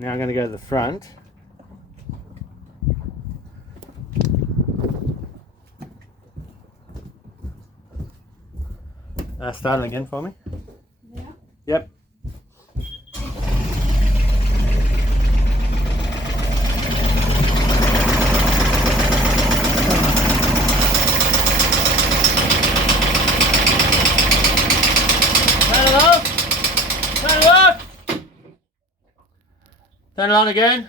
Now I'm going to go to the front. Start it again for me. Yeah. Yep. Turn it off. Turn it off. Turn it on again.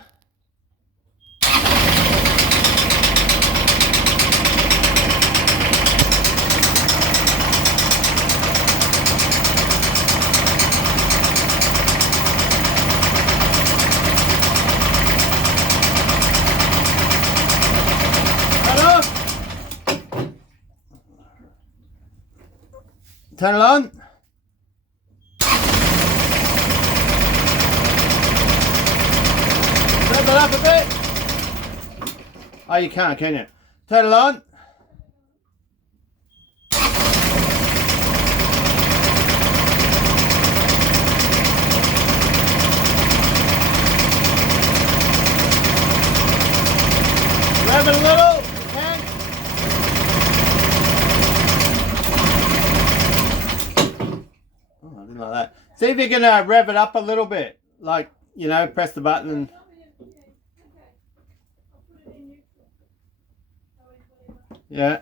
Turn it on. Rev it up a bit. Oh, you can't, can you? Turn it on. Rev it a little. You can. Oh, I didn't like that. See if you can rev it up a little bit. Like, you know, press the button and... Yeah.